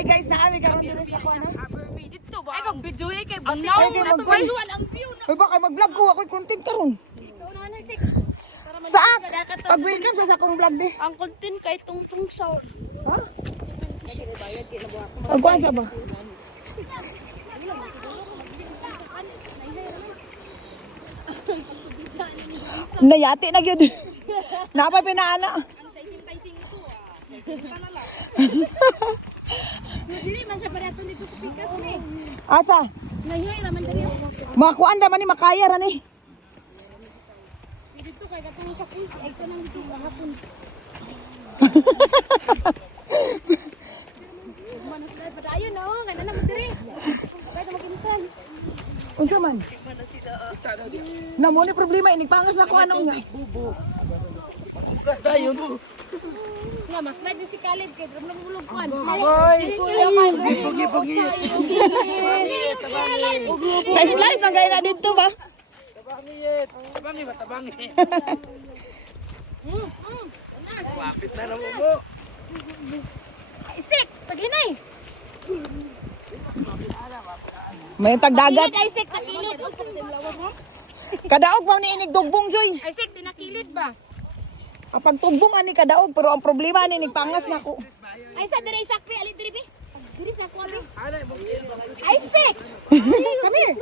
Hi guys, naami karon diri sa kuno. Dito ba? Ay kog video kay banaw na to bayuan ang view na. Hoy baka mag-vlog ko ako'y content karon. Ikaw na na sik. Saak. Pag-welcome sa akong vlog di. Ang content kay tungtung sound. Ha? Pagkuhan sa ba? Nayati na gyud. Napa pinaana. Dili man siya pareto dito sa pikas ni. Asa? Nayhay raman diri. Makuan da man ni makaya ra ni. Dito kay katong sa puso ay kanang dito mahapon. Manas na padayon no, kana na diri. Kay na maguntan. Unsa man? Mana sila. Namo ni problema inigpangas na ko anong nga. Bukas tayo mo. Nga mas slide si Khalid kay drum lang mulog kuan. Hoy. Pugi. Na-slide man gaya na dito ba? Tabangi. Lapit na naman mo. Isik, paginay. May tagdagat. Isik nakilid. Kadaog pa ni inig dugbong joy. Isik dinakilid ba? Kapag tugbong ani kadaog pero ang problema ni nigpangas na ko. Ay sa dire isak pi ali dire bi. Diri sa kuan. Isik. Come here.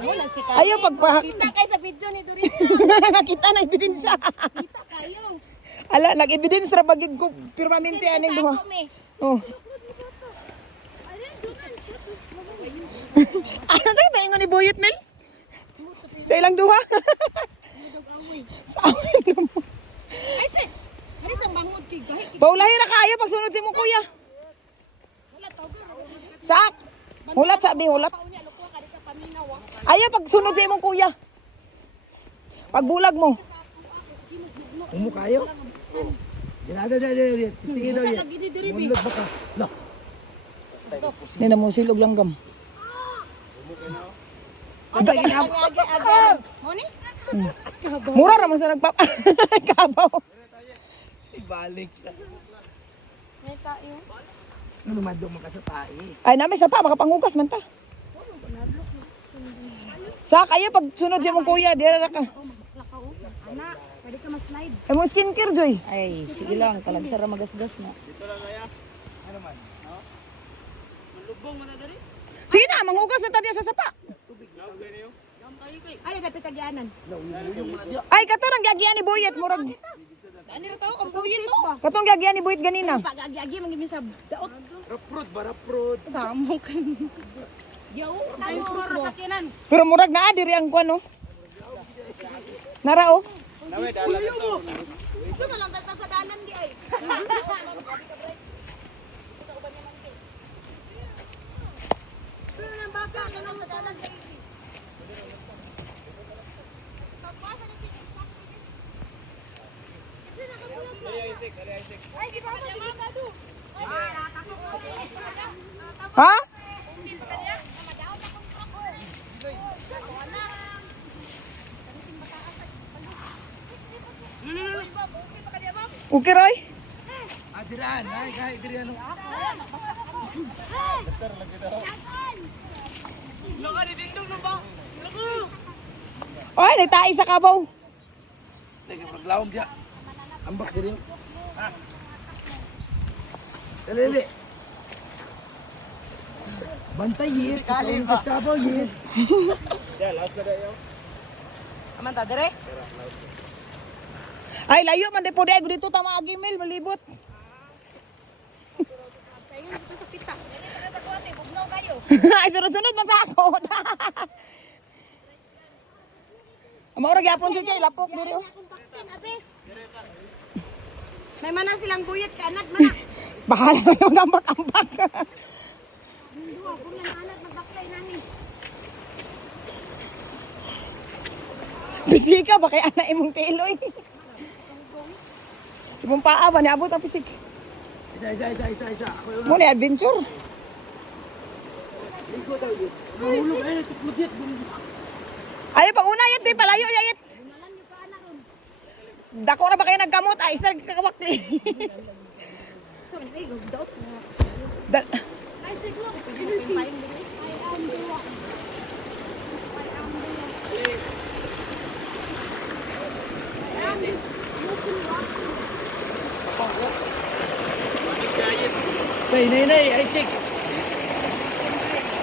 Wala si Khalid. Ayo pagpa Kita kay sa video ni Doris. kita na ebidensya. Kita kayo. Ala nag-evidence ra bagid ko permanente aning duha. Oh. Ano sa taingon ni Boyet Mel? Sa ilang duha. Sa amin mo. Ay sik. Diri sang bangod kay gahi. Paulahi ra kaayo pag sunod si mo kuya. Wala tawag. Sak. Hulat sabi hulat. Paunya lukwa ka dito paminaw. Ayo pag sunod si mo kuya. Pagbulag mo. Umo kayo? Ginada dali. Tingin daw yan. Lagi di diri bi. Mulog baka. Lah. Ni na mo silog langgam. Agi. Mo ni? Mura ra man sa nagpap. Kabaw. Ibalik. May tayo. Ano man doon makasatay. Ay nami sa pa makapangugas man ta. Sak ayo pag sunod si mo kuya, dira ra ka. Ana, pwede ka ma-slide. Ay mo skincare joy. Ay, sige lang, talagsara magasgas na. Sige na, mangugas na ta diya sa sapa. Ay, dapat tagyanan. Ay katarang giagian ni Boyet murag. Ani ra tao ang buyin to. Katong giagian ni Boyet ganina. Pag-agi mangimi sa daot. Raprod. Samo kan. Yo, tayo moro sa kinan. Pero murag naa diri ang kuan no. Nara oh. Ito na lang data sa dalan di ay. Sino nang baka ano sa dalan di? Ay, di ba ako Ha? Okay Roy? Adiran. Ay, kahit diri ano. Laka ni dingdong no ba? Oy, nagtai sa kabaw. Teka, paglawag siya. Ambak diri. Ha. Dali. Bantay yit. Kalim ba? Kabaw yit. Aman ta dire? Ay layo man depo dai dito tama agi mil malibot. Tayo dito sa pita. Dili pa sa kuwate, bugnaw kayo. Ay sunod-sunod man sa ako. Amo ra gyapon siya kay lapok diri. Oh. Akong paktin, abe. May mana silang buyat ka anak mana. Bahala yung ambak-ambak. Duwa ko na anak magbaklay nani. Bisika ba kay ana imong tiloy? Imong paa ba niabot ang pisik? Isa. Ako yun. Mo ni adventure. Ligo tayo dito. Mahulog ay tuklog yit. Ay pag una yat palayo yat. Dako na ba kayo nagkamot? Ay, isa kakawak ni. Nay, Isaac.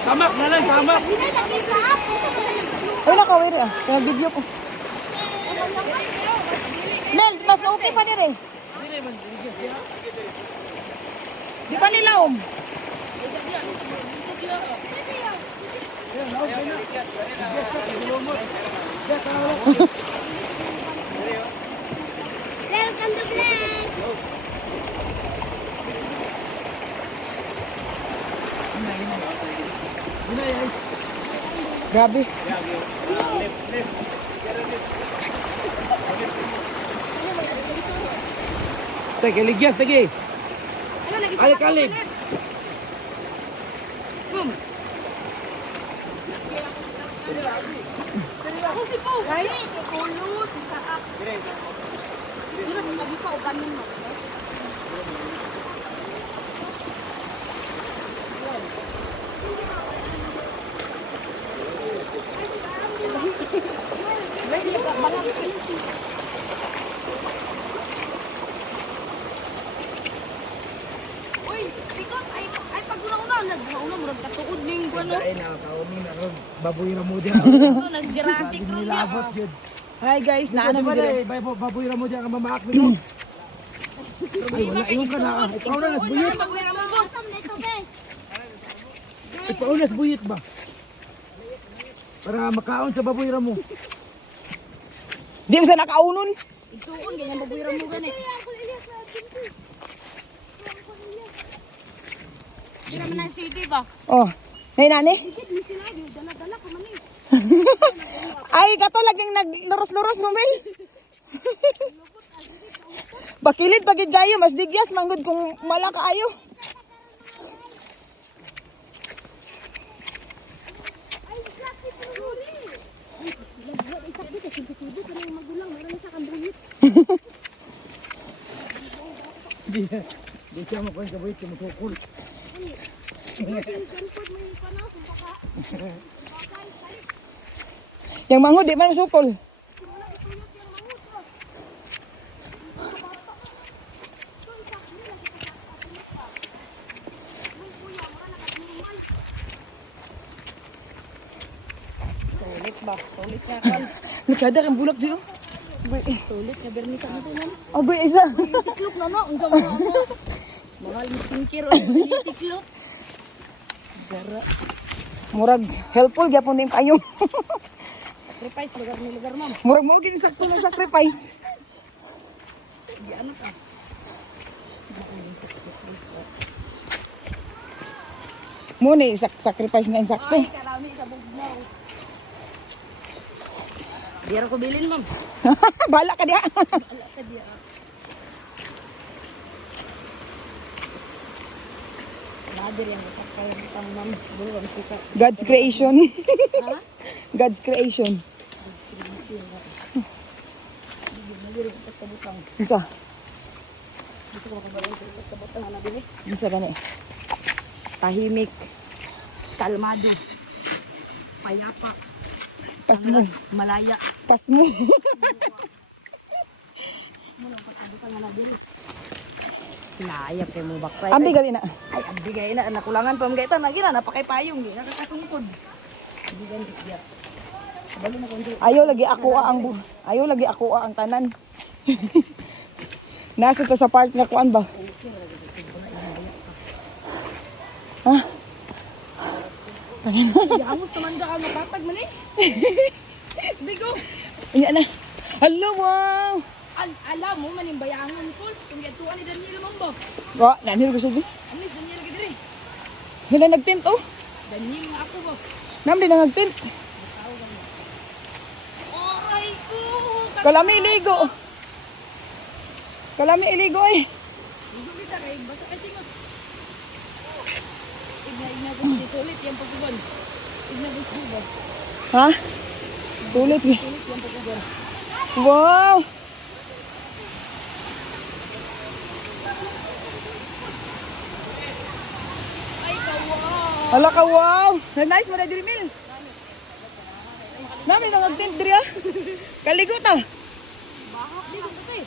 Tamak na lang, tamak. Ay, nakawiri ah. Kaya video ko. Mel, mas okay pa din eh. Di ba nila Welcome to Black. Grabe. Sige, ligyas, sige. Ano, nag-isa Alik-alik. Ako si Pau. Ay, ulo, si Saak. Dito, lagi ka, uganin mo. Uy, ikaw, ay pag-una-una, nag-una, murag katuod ning ano. Ay, nakakauni na ron. Baboy na mo dyan. Ano, nag-Jurassic ron niya. Nilabot yun. Hi guys, Ano naano ba mi na dire. eh? Baboy na mo dyan ang mamaak nito. Ay, wala yung ka na. Ikaw na, nasbuyit. Pag-uwi mo, boss. Ikaw na, nasbuyit ba? Para makaon sa baboy na mo. Di ba sa nakaunon? Isuon, ganyan babuyra mo ganit. Hindi naman ang city ba? Oh. Nay nani? Dala-dala ko man eh. Ay, kato laging nagluros-luros mo, Mel. Bakilid pagid gayo, mas digyas manggod kung mala kaayo. Di siya mo kung kabuyit, sumusukul. Yang manghod di man sukol. Sulit ba? Sulit nga kan. Nagsada kang bulak diyo. Sulit nga bermisa mo din. Agoy isa. Tiklop na no. Ang gamo mo. Mahal mo skincare o tiklop. Gara. Murag helpful gyapon din kayo. Sacrifice lugar ni lugar ma'am. Murag mo gini sakto ng sacrifice. Di anak ah. Mo ni sacrifice nga insakto. Ay, karami sa bugnaw. Di ra ko bilin ma'am. Bala ka diha. Ala ka di ah. Nadir yan kapag pang ma'am. Bulong kita. God's creation. Ha? God's creation. Nadir ko tabutang. Unsa? Gusto ko kabalo ko tabutang na bili. Unsa gani? Tahimik, kalmado, payapa, Pasmo. malaya. Pasmo. Muna pagkabutan nga na dili. Naayap kayo mo bakray. Ambi gali na. Ay, ang bigay na. Nakulangan pa mga ito. Nagina, napakay payong. Di nakakasungkod. Hindi ganit diya. Balo na kundi. Ayaw lagi ako ang tanan. Nasa ta sa part na kuan ba? Ha? Yamos naman ka ang mapatag man eh. Bigo. Unya na. Hello, wow. Alam mo, manimbayangon ko. Kung gatuan ni Daniel Mambo. Wa, nanir ko sige. Anis, Daniel ka diri. Hila nagtint oh. Daniel nga ako ba? Nam di na nagtint. Oray ko. Kalami iligo. Kalami iligo eh. Bigo kita kay basta kay tingot. Igna ko di sulit yung pagkuban. Igna ko suba. Ha? Sulit eh. Sulit yung pagkuban. Wow. Ay, kawa. Hala ka, wow. Nice mo na diri, Mil. Nami na nagtint diri ah. Kaligo ta. Bahak di ko to eh.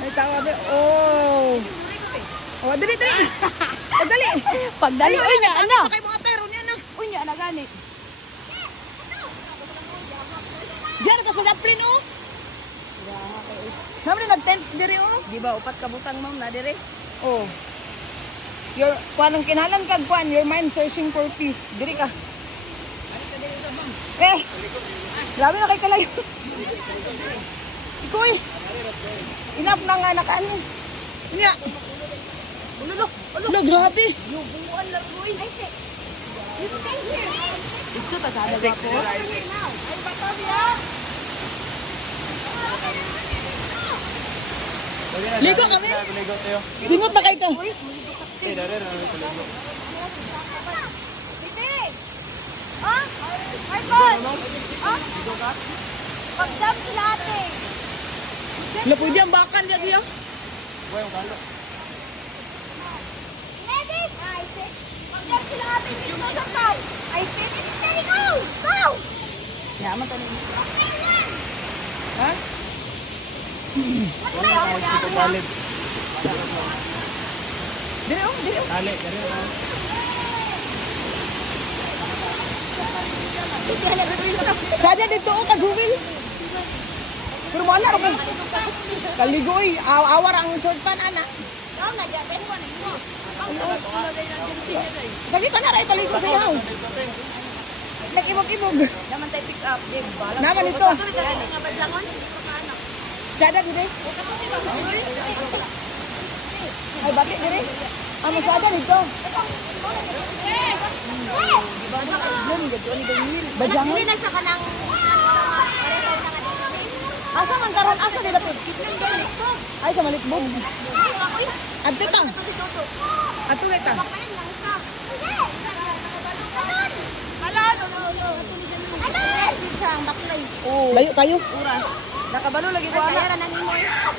Ay, tawa ba? Oh. Oh, dali, dali. Oh, dali. Pagdali, uy nga, ano? Pakay mga tero niya na. Uy nga, na gani. Diyan ka sa Daplin, oh. Naman na nag-tent diri, oh. Di ba, upat ka butang, ma'am, na dire? Oh. Your, kuanong kinalan kag kuan, your mind searching for peace. Diri ka. Grabe na kay kalayo. Ikoy. Inap na nga nakaano. Niya. Ulo, grabe. Buwan lang, boy. I say. You stay here. Ito ta sa dalawa po. Ay, bataw niya. Ligo kami. Singot na kayo to. Bibi. Ah? My God. Ah? Pag-jump sila ate. Wala pwede ang bakan niya siya. Ladies. I say. Pag-jump sila ate. Dito sa tao. I say. Steady, go. Go. Yaman tanin. Ha? Diri, oh, diri. Sada dito, oh, kagumil. Pero wala ro kay. Kaligoy, awar ang short pan ana. Go na dyan. Pero ano mo? Dali ka na ray kaligo sa yaw. Nag-ibog-ibog. Yaman tayo pick up, di ba? Naman ito. Nga ba dyangon? Sada diri. Ay bakit diri? Ang masada dito. Bajangon. Hindi na sa kanang... Asa man karon asa dila pit? Ay sa malitbog. Adto ta. Ato kay ta. Ano? Ang baklay. Layo kayo. Nakabalo lagi ko ana. Kaya na nang imoy.